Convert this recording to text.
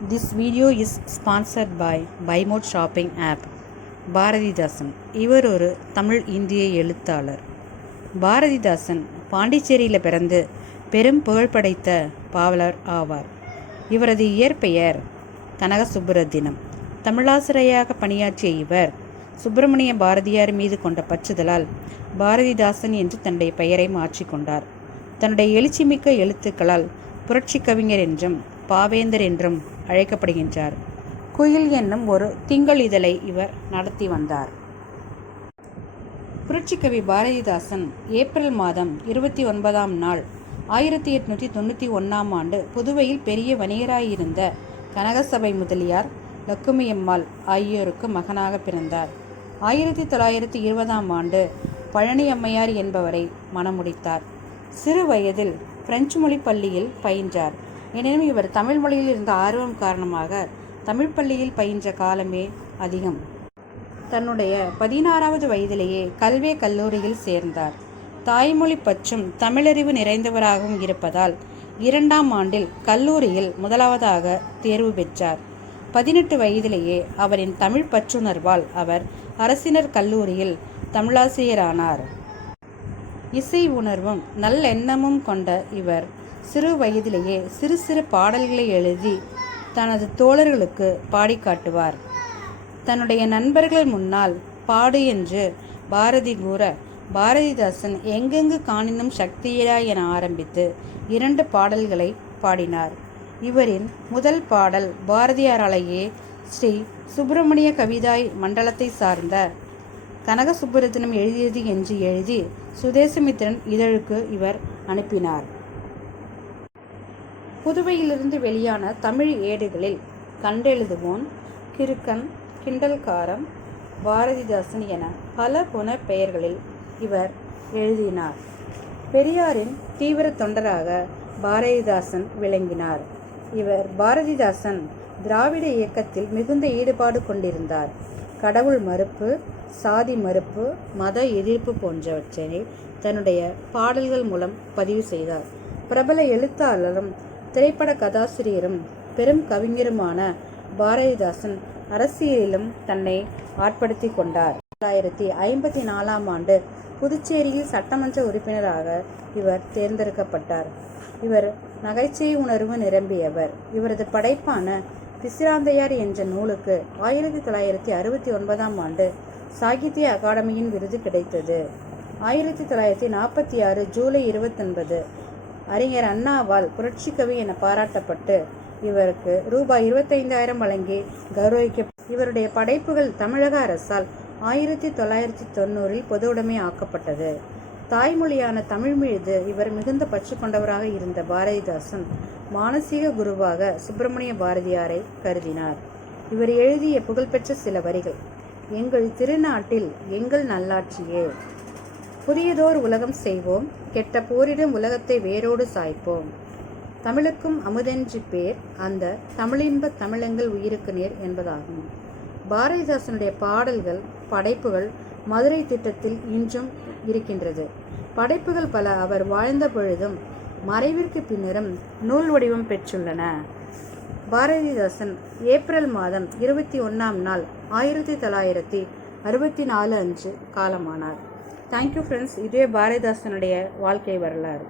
This video is sponsored by BuyMode Shopping app. Bharathidasan இவர் ஒரு தமிழ் இந்திய எழுத்தாளர். பாரதிதாசன் பாண்டிச்சேரியில் பிறந்து பெரும் புகழ் படைத்த பாவலர் ஆவார். இவரது இயற்பெயர் கனக சுப்புரத்தினம். தமிழாசிரியராக பணியாற்றிய இவர் சுப்பிரமணிய பாரதியார் மீது கொண்ட பற்றுதலால் பாரதிதாசன் என்று தன்னுடைய பெயரை மாற்றிக்கொண்டார். தன்னுடைய எழுச்சிமிக்க எழுத்துக்களால் புரட்சி கவிஞர் என்றும் பாவேந்தர் என்றும் அழைக்கப்படுகின்றார். குயில் என்னும் ஒரு திங்கள் இதழை இவர் நடத்தி வந்தார். புரட்சிக்கவி பாரதிதாசன் ஏப்ரல் மாதம் 29ஆம் நாள் 1891ஆம் ஆண்டு புதுவையில் பெரிய வணிகராயிருந்த கனகசபை முதலியார் லக்குமியம்மாள் ஆகியோருக்கு மகனாக பிறந்தார். 1920ஆம் ஆண்டு பழனி அம்மையார் என்பவரை மணமுடித்தார். சிறு வயதில் பிரெஞ்சு மொழி பள்ளியில் பயின்றார். எனினும் இவர் தமிழ் மொழியில் இருந்த ஆர்வம் காரணமாக தமிழ் பள்ளியில் பயின்ற காலமே அதிகம். தன்னுடைய 16வது வயதிலேயே கல்வே கல்லூரியில் சேர்ந்தார். தாய்மொழி பற்றும் தமிழறிவு நிறைந்தவராகவும் இருப்பதால் 2ஆம் ஆண்டில் கல்லூரியில் முதலாவதாக தேர்வு பெற்றார். 18 வயதிலேயே அவரின் தமிழ் பற்றுணர்வால் அவர் அரசினர் கல்லூரியில் தமிழாசிரியரானார். இசை உணர்வும் நல்லெண்ணமும் கொண்ட இவர் சிறு வயதிலேயே சிறு சிறு பாடல்களை எழுதி தனது தோழர்களுக்கு பாடி காட்டுவார். தன்னுடைய நண்பர்கள் முன்னால் பாடு என்று பாரதி கூற பாரதிதாசன் எங்கெங்கு காணினும் சக்தியரா என ஆரம்பித்து 2 பாடல்களை பாடினார். இவரின் முதல் பாடல் பாரதியாராலேயே ஸ்ரீ சுப்பிரமணிய கவிதாய் மண்டலத்தை சார்ந்த கனக சுப்புரத்தினம் எழுதியது என்று எழுதி சுதேசமித்திரன் இதழுக்கு இவர் அனுப்பினார். புதுவையிலிருந்து வெளியான தமிழ் ஏடுகளில் கண்டெழுதுவோன், கிறுக்கன், கிண்டல்காரன், பாரதிதாசன் என பல புன பெயர்களில் இவர் எழுதினார். பெரியாரின் தீவிர தொண்டராக பாரதிதாசன் விளங்கினார். பாரதிதாசன் திராவிட இயக்கத்தில் மிகுந்த ஈடுபாடு கொண்டிருந்தார். கடவுள் மறுப்பு, சாதி மறுப்பு, மத எதிர்ப்பு போன்றவற்றை தன்னுடைய பாடல்கள் மூலம் பதிவு செய்தார். பிரபல எழுத்தாளரும் திரைப்பட கதாசிரியரும் பெரும் கவிஞருமான பாரதிதாசன் அரசியலிலும் தன்னை ஆட்படுத்தி கொண்டார். 1954ஆம் ஆண்டு புதுச்சேரியில் சட்டமன்ற உறுப்பினராக இவர் தேர்ந்தெடுக்கப்பட்டார். இவர் நகைச்சுவை உணர்வு நிரம்பியவர். இவரது படைப்பான பிசிராந்தையார் என்ற நூலுக்கு 1969ஆம் ஆண்டு சாகித்ய அகாடமியின் விருது கிடைத்தது. 1946 ஜூலை 29 அறிஞர் அண்ணாவால் புரட்சிக்கவி என பாராட்டப்பட்டு இவருக்கு ரூபாய் 25,000 வழங்கி கௌரவிக்க. இவருடைய படைப்புகள் தமிழக அரசால் 1990இல் பொதுவுடைமை ஆக்கப்பட்டது. தாய்மொழியான தமிழ் மீது இவர் மிகுந்த பற்று கொண்டவராக இருந்த பாரதிதாசன் மானசீக குருவாக சுப்பிரமணிய பாரதியாரை கருதினார். இவர் எழுதிய புகழ்பெற்ற சில வரிகள்: எங்கள் திருநாட்டில் எங்கள் நல்லாட்சியே, புதியதோர் உலகம் செய்வோம், கெட்ட போரிடும் உலகத்தை வேரோடு சாய்ப்போம், தமிழுக்கும் அமுதென்று பேர், அந்த தமிழின்ப தமிழங்கள் உயிருக்கு நேர் என்பதாகும். பாரதிதாசனுடைய பாடல்கள், படைப்புகள் மதுரை திட்டத்தில் இன்றும் இருக்கின்றது. படைப்புகள் பல அவர் வாழ்ந்த பொழுதும் மறைவிற்கு பின்னரும் நூல் வடிவம் பெற்றுள்ளன. பாரதிதாசன் ஏப்ரல் மாதம் 21ஆம் நாள் 1964 அன்று காலமானார். Thank you friends. இதுவே பாரதிதாசனுடைய வாழ்க்கை வரலாறு.